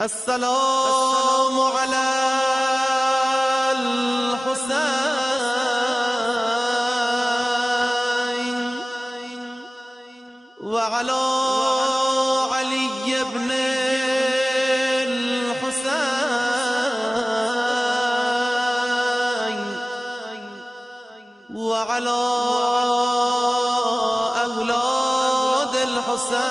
السلام على الحسين وعلى علي بن الحسين وعلى أولاد الحسين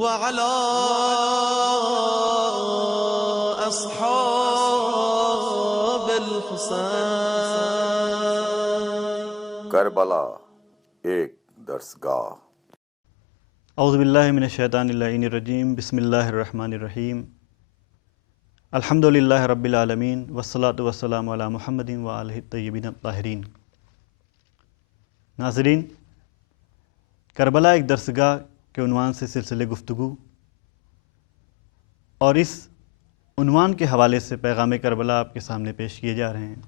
وعلى أصحاب الحسين. کربلا ایک درسگاہ. اعوذ باللہ من الشیطان اللعین الرجیم. بسم اللہ الرحمن الرحیم. الحمد للہ رب العالمین والصلاۃ والسلام علی محمد وآلہ الطیبین الطاہرین. ناظرین، کربلا ایک درسگاہ کے عنوان سے سلسلے گفتگو اور اس عنوان کے حوالے سے پیغام کربلا آپ کے سامنے پیش کیے جا رہے ہیں،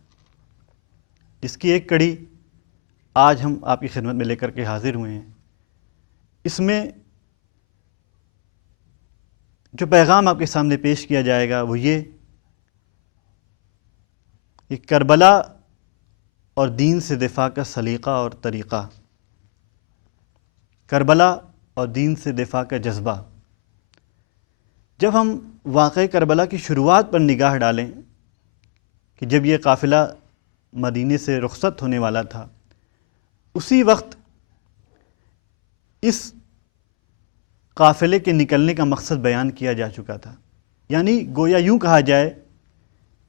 جس کی ایک کڑی آج ہم آپ کی خدمت میں لے کر کے حاضر ہوئے ہیں. اس میں جو پیغام آپ کے سامنے پیش کیا جائے گا وہ یہ کہ کربلا اور دین سے دفاع کا سلیقہ اور طریقہ، کربلا اور دین سے دفاع کا جذبہ. جب ہم واقعہ کربلا کی شروعات پر نگاہ ڈالیں کہ جب یہ قافلہ مدینے سے رخصت ہونے والا تھا، اسی وقت اس قافلے کے نکلنے کا مقصد بیان کیا جا چکا تھا. یعنی گویا یوں کہا جائے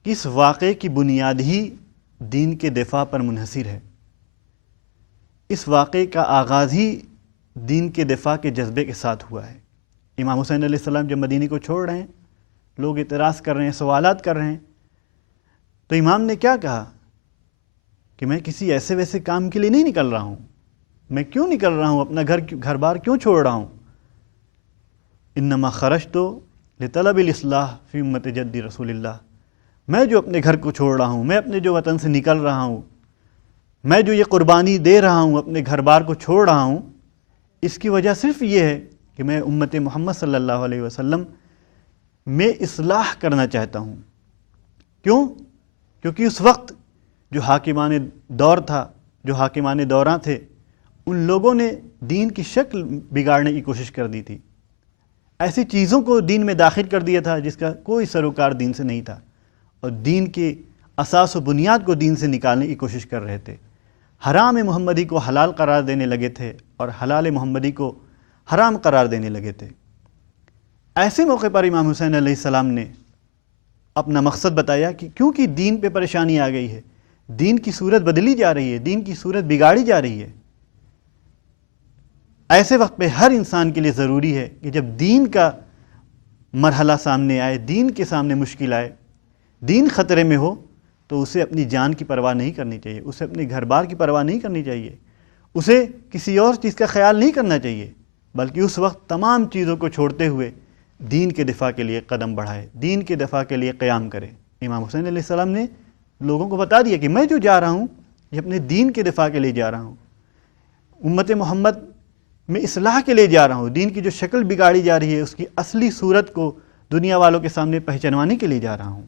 کہ اس واقعے کی بنیاد ہی دین کے دفاع پر منحصر ہے. اس واقعے کا آغاز ہی دین کے دفاع کے جذبے کے ساتھ ہوا ہے. امام حسین علیہ السلام جب مدینے کو چھوڑ رہے ہیں، لوگ اعتراض کر رہے ہیں، سوالات کر رہے ہیں، تو امام نے کیا کہا کہ میں کسی ایسے ویسے کام کے لیے نہیں نکل رہا ہوں. میں کیوں نکل رہا ہوں؟ اپنا گھر بار کیوں چھوڑ رہا ہوں؟ انما خرجت لطلب الاصلاح فی امت جدی رسول اللہ. میں جو اپنے گھر کو چھوڑ رہا ہوں، میں اپنے جو وطن سے نکل رہا ہوں، میں جو یہ قربانی دے رہا ہوں، اپنے گھر بار کو چھوڑ رہا ہوں، اس کی وجہ صرف یہ ہے کہ میں امت محمد صلی اللہ علیہ وسلم میں اصلاح کرنا چاہتا ہوں. کیوں؟ کیونکہ اس وقت جو حاکمان دور تھا، جو حاکمان دوراں تھے، ان لوگوں نے دین کی شکل بگاڑنے کی کوشش کر دی تھی. ایسی چیزوں کو دین میں داخل کر دیا تھا جس کا کوئی سروکار دین سے نہیں تھا، اور دین کے اساس و بنیاد کو دین سے نکالنے کی کوشش کر رہے تھے. حرام محمدی کو حلال قرار دینے لگے تھے اور حلال محمدی کو حرام قرار دینے لگے تھے. ایسے موقع پر امام حسین علیہ السلام نے اپنا مقصد بتایا کہ کیونکہ دین پہ پریشانی آ گئی ہے، دین کی صورت بدلی جا رہی ہے، دین کی صورت بگاڑی جا رہی ہے. ایسے وقت پہ ہر انسان کے لیے ضروری ہے کہ جب دین کا مرحلہ سامنے آئے، دین کے سامنے مشکل آئے، دین خطرے میں ہو، تو اسے اپنی جان کی پرواہ نہیں کرنی چاہیے، اسے اپنے گھر بار کی پرواہ نہیں کرنی چاہیے، اسے کسی اور چیز کا خیال نہیں کرنا چاہیے، بلکہ اس وقت تمام چیزوں کو چھوڑتے ہوئے دین کے دفاع کے لیے قدم بڑھائے، دین کے دفاع کے لیے قیام کرے. امام حسین علیہ السلام نے لوگوں کو بتا دیا کہ میں جو جا رہا ہوں یہ اپنے دین کے دفاع کے لیے جا رہا ہوں، امت محمد میں اصلاح کے لیے جا رہا ہوں، دین کی جو شکل بگاڑی جا رہی ہے اس کی اصلی صورت کو دنیا والوں کے سامنے پہچانوانے کے لیے جا رہا ہوں.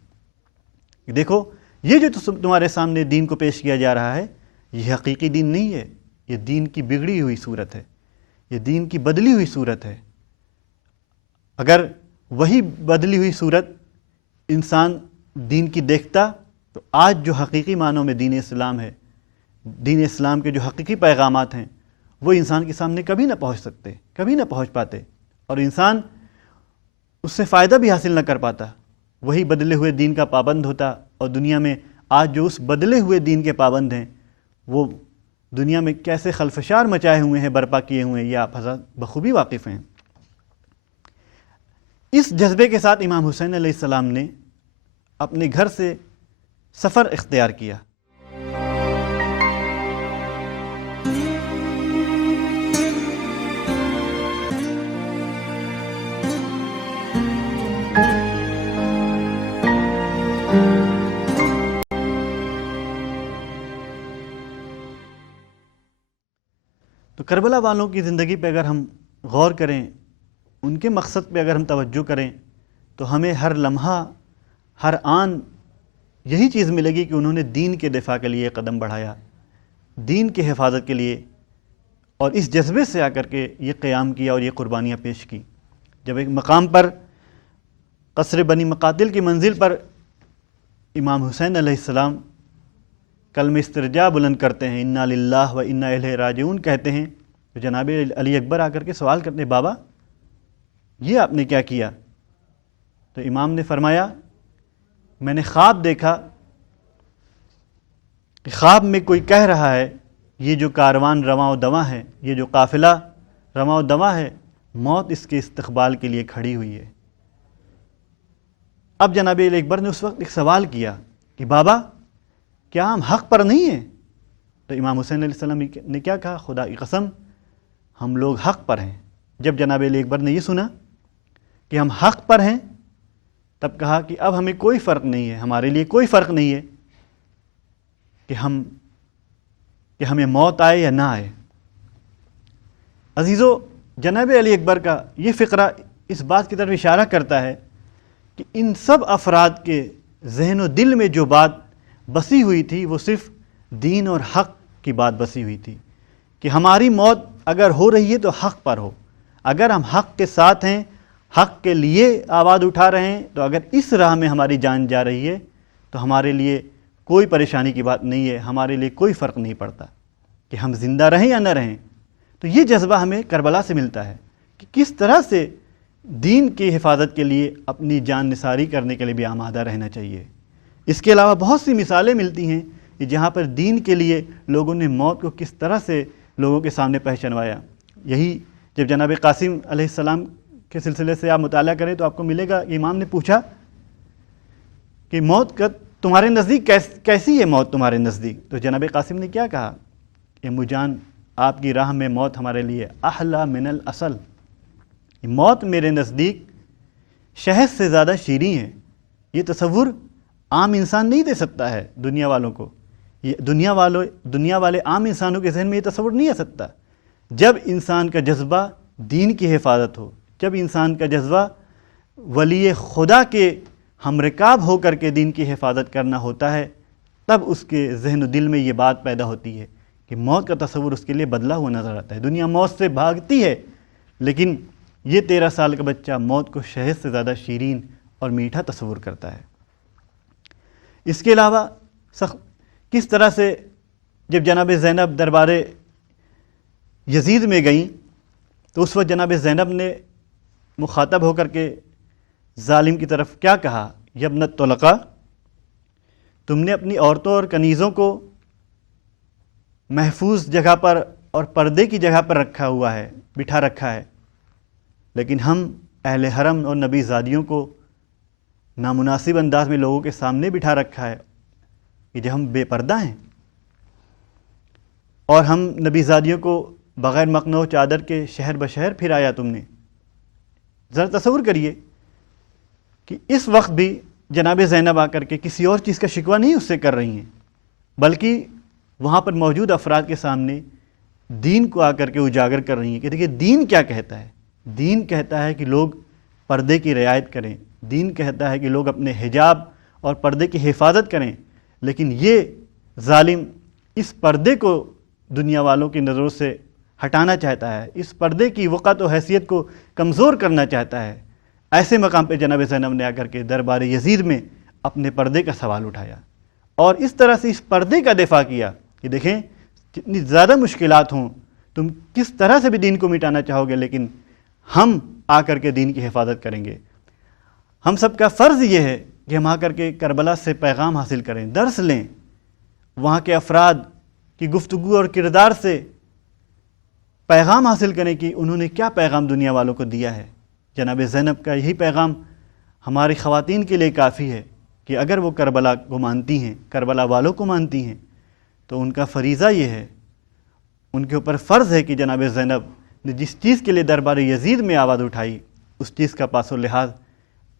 دیکھو، یہ جو تمہارے سامنے دین کو پیش کیا جا رہا ہے یہ حقیقی دین نہیں ہے، یہ دین کی بگڑی ہوئی صورت ہے، یہ دین کی بدلی ہوئی صورت ہے. اگر وہی بدلی ہوئی صورت انسان دین کی دیکھتا تو آج جو حقیقی معنوں میں دین اسلام ہے، دین اسلام کے جو حقیقی پیغامات ہیں، وہ انسان کے سامنے کبھی نہ پہنچ سکتے، کبھی نہ پہنچ پاتے، اور انسان اس سے فائدہ بھی حاصل نہ کر پاتا. وہی بدلے ہوئے دین کا پابند ہوتا، اور دنیا میں آج جو اس بدلے ہوئے دین کے پابند ہیں وہ دنیا میں کیسے خلفشار مچائے ہوئے ہیں، برپا کیے ہوئے ہیں، یہ آپ حضرات بخوبی واقف ہیں. اس جذبے کے ساتھ امام حسین علیہ السلام نے اپنے گھر سے سفر اختیار کیا. تو کربلا والوں کی زندگی پہ اگر ہم غور کریں، ان کے مقصد پہ اگر ہم توجہ کریں تو ہمیں ہر لمحہ، ہر آن یہی چیز ملے گی کہ انہوں نے دین کے دفاع کے لیے قدم بڑھایا، دین کی حفاظت کے لیے، اور اس جذبے سے آ کر کے یہ قیام کیا اور یہ قربانیاں پیش کی۔ جب ایک مقام پر قصر بنی مقاتل کی منزل پر امام حسین علیہ السلام کلمہ استرجاع بلند کرتے ہیں، انا للہ و انا الیہ راجعون کہتے ہیں، تو جناب علی اکبر آ کر کے سوال کرتے ہیں، بابا یہ آپ نے کیا کیا؟ تو امام نے فرمایا، میں نے خواب دیکھا کہ خواب میں کوئی کہہ رہا ہے یہ جو کاروان رواں و دواں ہے، یہ جو قافلہ رواں و دواں ہے، موت اس کے استقبال کے لیے کھڑی ہوئی ہے۔ اب جناب علی اکبر نے اس وقت ایک سوال کیا کہ بابا کیا ہم حق پر نہیں ہیں؟ تو امام حسین علیہ السلام نے کیا کہا؟ خدا کی قسم ہم لوگ حق پر ہیں۔ جب جناب علی اکبر نے یہ سنا کہ ہم حق پر ہیں، تب کہا کہ اب ہمیں کوئی فرق نہیں ہے، ہمارے لیے کوئی فرق نہیں ہے کہ ہمیں موت آئے یا نہ آئے۔ عزیزو، جناب علی اکبر کا یہ فقرہ اس بات کی طرف اشارہ کرتا ہے کہ ان سب افراد کے ذہن و دل میں جو بات بسی ہوئی تھی وہ صرف دین اور حق کی بات بسی ہوئی تھی، کہ ہماری موت اگر ہو رہی ہے تو حق پر ہو، اگر ہم حق کے ساتھ ہیں، حق کے لیے آواز اٹھا رہے ہیں، تو اگر اس راہ میں ہماری جان جا رہی ہے تو ہمارے لیے کوئی پریشانی کی بات نہیں ہے، ہمارے لیے کوئی فرق نہیں پڑتا کہ ہم زندہ رہیں یا نہ رہیں۔ تو یہ جذبہ ہمیں کربلا سے ملتا ہے کہ کس طرح سے دین کی حفاظت کے لیے اپنی جان نثاری کرنے کے لیے بھی آمادہ رہنا چاہیے۔ اس کے علاوہ بہت سی مثالیں ملتی ہیں کہ جہاں پر دین کے لیے لوگوں نے موت کو کس طرح سے لوگوں کے سامنے پہچنوایا۔ یہی جب جناب قاسم علیہ السلام کے سلسلے سے آپ مطالعہ کریں تو آپ کو ملے گا کہ امام نے پوچھا کہ موت کا تمہارے نزدیک کیسی ہے موت تمہارے نزدیک؟ تو جناب قاسم نے کیا کہا کہ مجان آپ کی راہ میں موت ہمارے لیے احلی من الاصل، موت میرے نزدیک شہد سے زیادہ شیریں ہے۔ یہ تصور عام انسان نہیں دے سکتا ہے دنیا والوں کو، یہ دنیا والے عام انسانوں کے ذہن میں یہ تصور نہیں آ سکتا۔ جب انسان کا جذبہ دین کی حفاظت ہو، جب انسان کا جذبہ ولی خدا کے ہمرکاب ہو کر کے دین کی حفاظت کرنا ہوتا ہے، تب اس کے ذہن و دل میں یہ بات پیدا ہوتی ہے کہ موت کا تصور اس کے لیے بدلا ہوا نظر آتا ہے۔ دنیا موت سے بھاگتی ہے، لیکن یہ 13 سال کا بچہ موت کو شہد سے زیادہ شیرین اور میٹھا تصور کرتا ہے۔ اس کے علاوہ کس طرح سے جب جناب زینب دربار یزید میں گئیں تو اس وقت جناب زینب نے مخاطب ہو کر کے ظالم کی طرف کیا کہا؟ یا ابنۃ الطلقاء، تم نے اپنی عورتوں اور کنیزوں کو محفوظ جگہ پر اور پردے کی جگہ پر رکھا ہوا ہے، بٹھا رکھا ہے، لیکن ہم اہل حرم اور نبی زادیوں کو نامناسب انداز میں لوگوں کے سامنے بٹھا رکھا ہے کہ جب ہم بے پردہ ہیں، اور ہم نبی زادیوں کو بغیر مقنع و چادر کے شہر بشہر پھرایا تم نے۔ ذرا تصور کریے کہ اس وقت بھی جناب زینب آ کر کے کسی اور چیز کا شکوہ نہیں اس سے کر رہی ہیں، بلکہ وہاں پر موجود افراد کے سامنے دین کو آ کر کے اجاگر کر رہی ہیں کہ دیکھیے دین کیا کہتا ہے۔ دین کہتا ہے کہ لوگ پردے کی رعایت کریں، دین کہتا ہے کہ لوگ اپنے حجاب اور پردے کی حفاظت کریں، لیکن یہ ظالم اس پردے کو دنیا والوں کی نظروں سے ہٹانا چاہتا ہے، اس پردے کی وقت و حیثیت کو کمزور کرنا چاہتا ہے۔ ایسے مقام پہ جناب زینب نے آ کر کے دربار یزید میں اپنے پردے کا سوال اٹھایا اور اس طرح سے اس پردے کا دفاع کیا کہ دیکھیں جتنی زیادہ مشکلات ہوں، تم کس طرح سے بھی دین کو مٹانا چاہو گے، لیکن ہم آ کر کے دین کی حفاظت کریں گے۔ ہم سب کا فرض یہ ہے کہ ہم آ کر کے کربلا سے پیغام حاصل کریں، درس لیں، وہاں کے افراد کی گفتگو اور کردار سے پیغام حاصل کریں کہ انہوں نے کیا پیغام دنیا والوں کو دیا ہے۔ جناب زینب کا یہی پیغام ہماری خواتین کے لیے کافی ہے کہ اگر وہ کربلا کو مانتی ہیں، کربلا والوں کو مانتی ہیں، تو ان کا فریضہ یہ ہے، ان کے اوپر فرض ہے کہ جناب زینب نے جس چیز کے لیے دربار یزید میں آواز اٹھائی، اس چیز کا پاس و لحاظ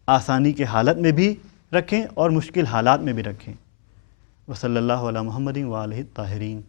آسانی کے حالت میں بھی رکھیں اور مشکل حالات میں بھی رکھیں۔ وصلی اللہ علی محمد و آلہ الطاہرین۔